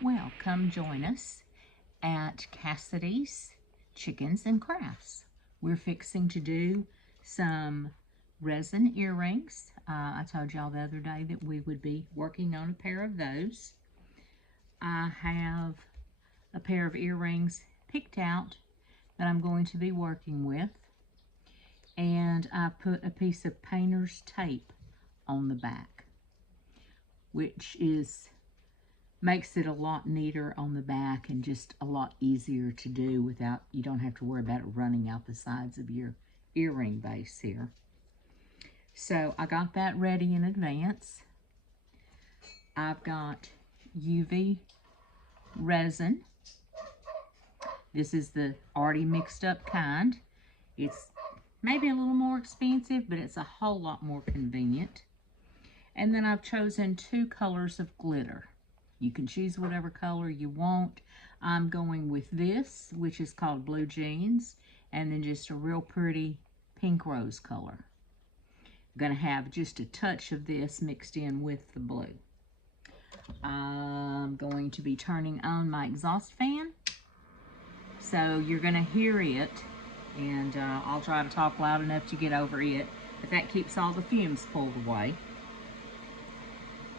Well, come join us at Cassidy's Chickens and Crafts. We're fixing to do some resin earrings. I told y'all the other day that we would be working on a pair of those. I have a pair of earrings picked out that I'm going to be working with, and I put a piece of painter's tape on the back, which makes it a lot neater on the back and just a lot easier to do without, you don't have to worry about it running out the sides of your earring base here. So I got that ready in advance. I've got UV resin. This is the already mixed up kind. It's maybe a little more expensive, but it's a whole lot more convenient. And then I've chosen 2 colors of glitter. You can choose whatever color you want. I'm going with this, which is called Blue Jeans, and then just a real pretty pink rose color. I'm going to have just a touch of this mixed in with the blue. I'm going to be turning on my exhaust fan, so you're going to hear it, and I'll try to talk loud enough to get over it, but that keeps all the fumes pulled away.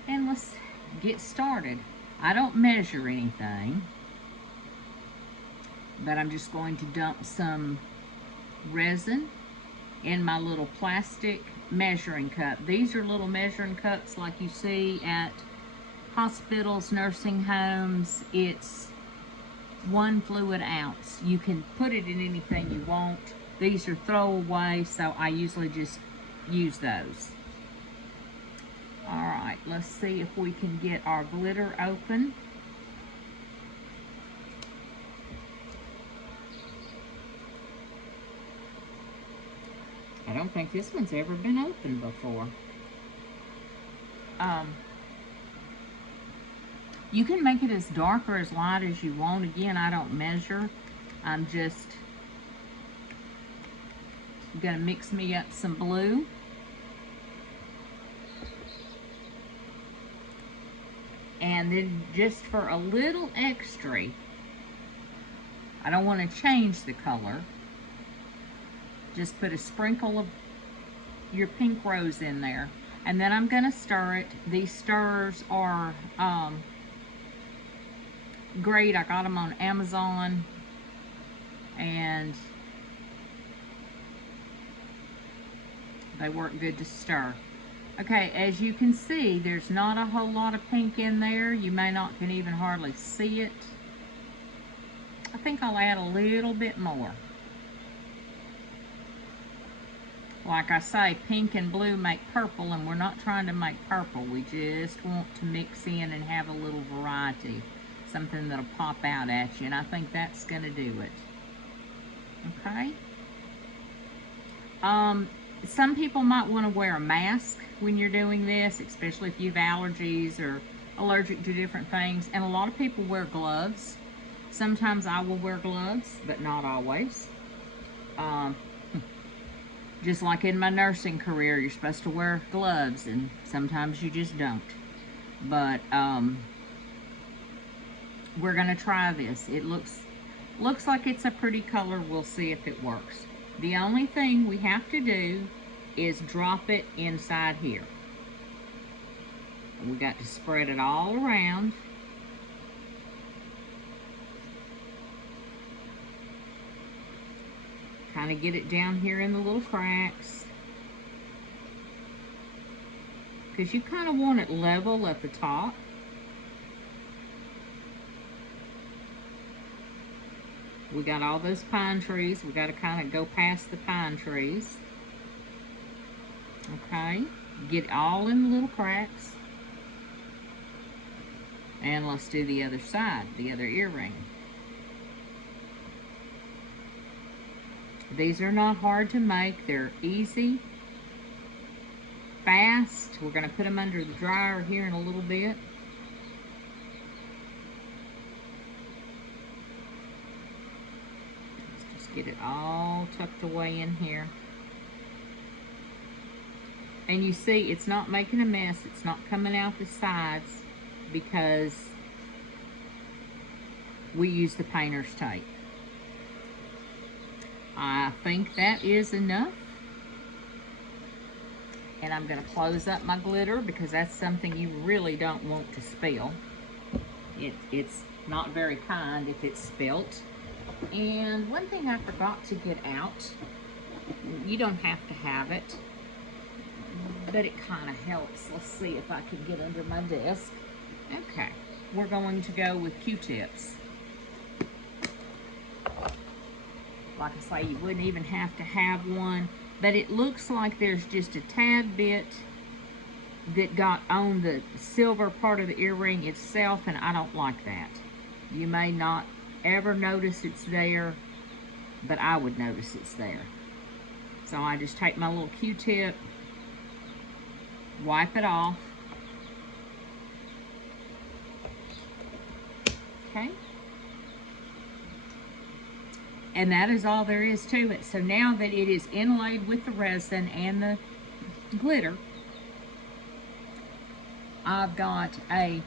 And let's get started. I don't measure anything, but I'm just going to dump some resin in my little plastic measuring cup. These are little measuring cups like you see at hospitals, nursing homes. It's 1 fluid ounce. You can put it in anything you want. These are throwaway, so I usually just use those. Alright, let's see if we can get our glitter open. I don't think this one's ever been opened before. You can make it as dark or as light as you want. Again, I don't measure. I'm just gonna mix me up some blue. And then just for a little extra, I don't want to change the color, just put a sprinkle of your pink rose in there. And then I'm going to stir it. These stirrers are great. I got them on Amazon, and they work good to stir. Okay, as you can see, there's not a whole lot of pink in there. You may not can even hardly see it. I think I'll add a little bit more. Like I say, pink and blue make purple, and we're not trying to make purple. We just want to mix in and have a little variety, something that'll pop out at you, and I think that's going to do it. Okay. Some people might want to wear a mask when you're doing this, especially if you have allergies or allergic to different things. And a lot of people wear gloves. Sometimes I will wear gloves, but not always. Just like in my nursing career, you're supposed to wear gloves, and sometimes you just don't. But we're gonna try this. It looks like it's a pretty color. We'll see if it works. The only thing we have to do is drop it inside here. We got to spread it all around. Kind of get it down here in the little cracks, because you kind of want it level at the top. We got all those pine trees. We got to kind of go past the pine trees. Okay, get it all in the little cracks. And let's do the other side, the other earring. These are not hard to make. They're easy, fast. We're going to put them under the dryer here in a little bit. Let's just get it all tucked away in here. And you see, it's not making a mess. It's not coming out the sides, because we use the painter's tape. I think that is enough. And I'm going to close up my glitter because that's something you really don't want to spill. It's not very kind if it's spilt. And one thing I forgot to get out, you don't have to have it, but it kind of helps. Let's see if I can get under my desk. Okay, we're going to go with Q-tips. Like I say, you wouldn't even have to have one, but it looks like there's just a tad bit that got on the silver part of the earring itself, and I don't like that. You may not ever notice it's there, but I would notice it's there. So I just take my little Q-tip, wipe it off. Okay. And that is all there is to it. So now that it is inlaid with the resin and the glitter, I've got a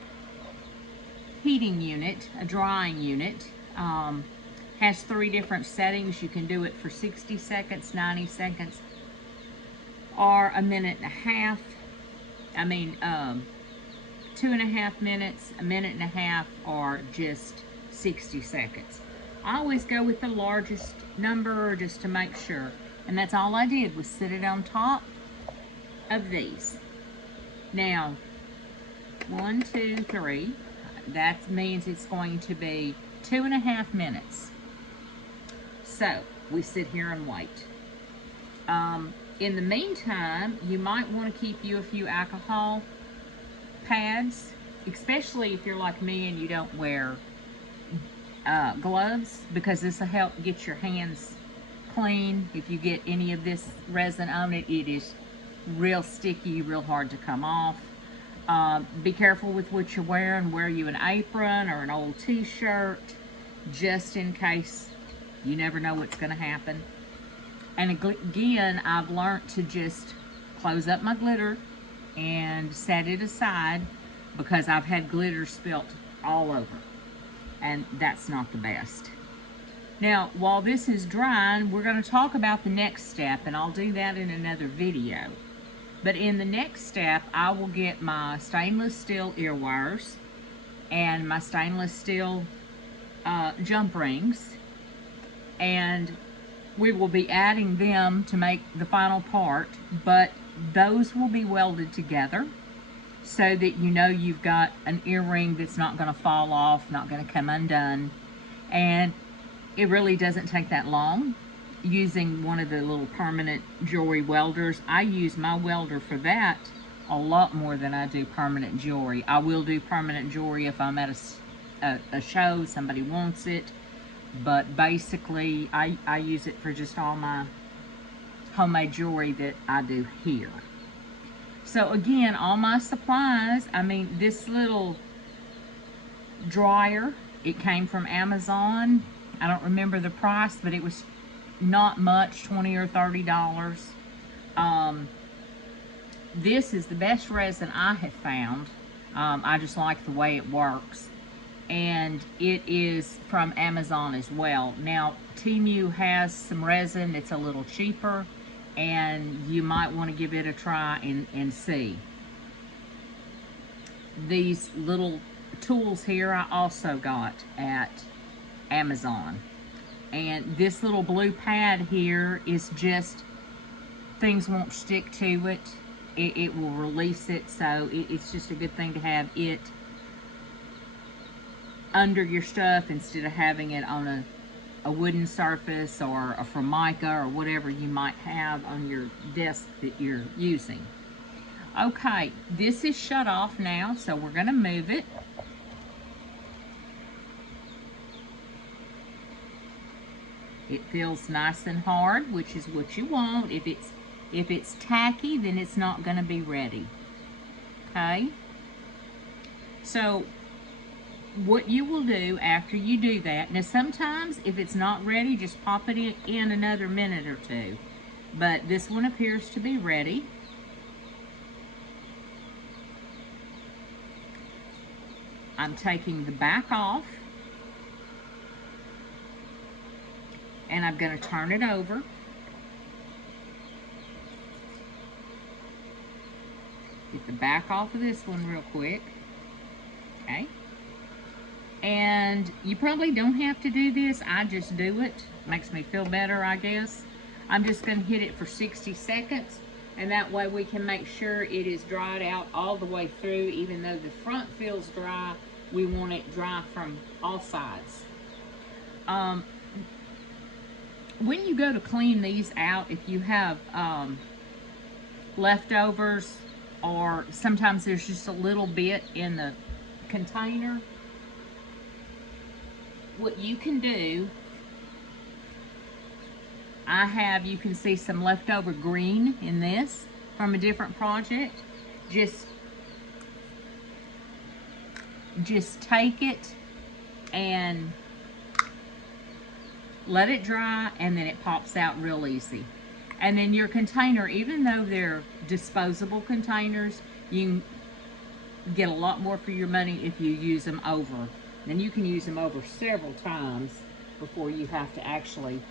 heating unit, a drying unit. Has 3 different settings. You can do it for 60 seconds, 90 seconds, or a minute and a half. I mean, 2.5 minutes, a minute and a half, or just 60 seconds. I always go with the largest number just to make sure. And that's all I did, was sit it on top of these. Now, 1, 2, 3. That means it's going to be 2.5 minutes. So, we sit here and wait. In the meantime, you might want to keep you a few alcohol pads, especially if you're like me and you don't wear gloves, because this will help get your hands clean. If you get any of this resin on it, it is real sticky, real hard to come off. Be careful with what you're wearing. Wear you an apron or an old t-shirt, just in case. You never know what's going to happen. And again, I've learned to just close up my glitter and set it aside, because I've had glitter spilt all over, and that's not the best. Now, while this is drying, we're going to talk about the next step, and I'll do that in another video. But in the next step, I will get my stainless steel ear wires and my stainless steel jump rings, and we will be adding them to make the final part, but those will be welded together so that you know you've got an earring that's not going to fall off, not going to come undone. And it really doesn't take that long using one of the little permanent jewelry welders. I use my welder for that a lot more than I do permanent jewelry. I will do permanent jewelry if I'm at a show, somebody wants it, but basically I use it for just all my homemade jewelry that I do here. So again, all my supplies, I mean, this little dryer, it came from Amazon. I don't remember the price, but it was not much, $20 or $30. This is the best resin I have found. I just like the way it works. And it is from Amazon as well. Now, Temu has some resin that's a little cheaper, and you might want to give it a try and see. These little tools here I also got at Amazon. And this little blue pad here is just, things won't stick to it. It will release it, so it's just a good thing to have it under your stuff instead of having it on a wooden surface or a formica or whatever you might have on your desk that you're using. Okay, this is shut off now, so we're going to move it. It feels nice and hard, which is what you want. If it's tacky, then it's not going to be ready. Okay? So what you will do after you do that, now sometimes if it's not ready, just pop it in another minute or two. But this one appears to be ready. I'm taking the back off. And I'm going to turn it over. Get the back off of this one real quick. Okay. And you probably don't have to do this. I just do it. Makes me feel better, I guess. I'm just going to hit it for 60 seconds. And that way we can make sure it is dried out all the way through. Even though the front feels dry, we want it dry from all sides. When you go to clean these out, if you have leftovers, or sometimes there's just a little bit in the container, what you can do, you can see some leftover green in this from a different project. Just take it and let it dry, and then it pops out real easy. And then your container, even though they're disposable containers, you can get a lot more for your money if you use them over. And you can use them over several times before you have to actually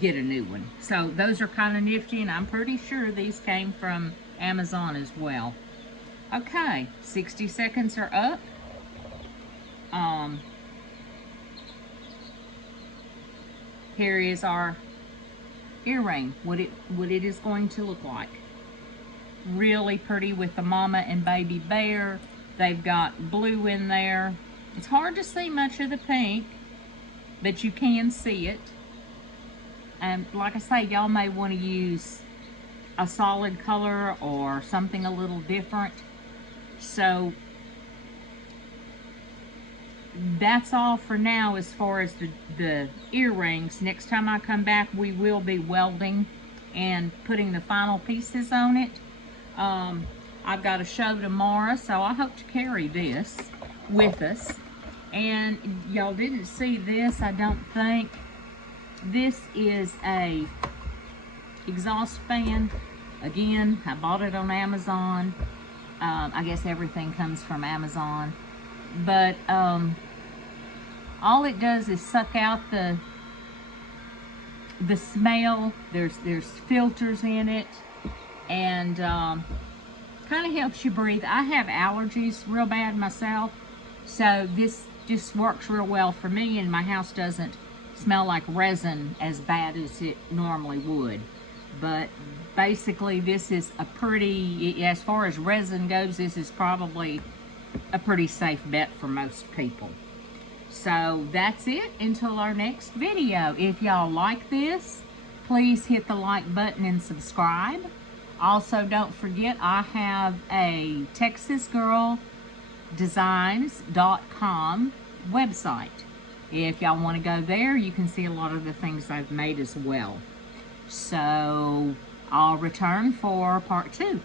get a new one. So those are kind of nifty, and I'm pretty sure these came from Amazon as well. Okay, 60 seconds are up. Here is our earring, what it is going to look like. Really pretty with the mama and baby bear. They've got blue in there. It's hard to see much of the pink, but you can see it. And like I say, y'all may want to use a solid color or something a little different. So that's all for now as far as the earrings. Next time I come back, we will be welding and putting the final pieces on it. I've got a show tomorrow, so I hope to carry this with us. And y'all didn't see this, I don't think. This is a exhaust fan. Again, I bought it on Amazon. I guess everything comes from Amazon. But all it does is suck out the smell. There's filters in it, and kind of helps you breathe. I have allergies real bad myself, so this just works real well for me, and my house doesn't smell like resin as bad as it normally would. But basically, this is a pretty, as far as resin goes, this is probably a pretty safe bet for most people. So that's it until our next video. If y'all like this, please hit the like button and subscribe. Also, don't forget, I have a TexasGirlDesigns.com website. If y'all want to go there, you can see a lot of the things I've made as well. So I'll return for part 2.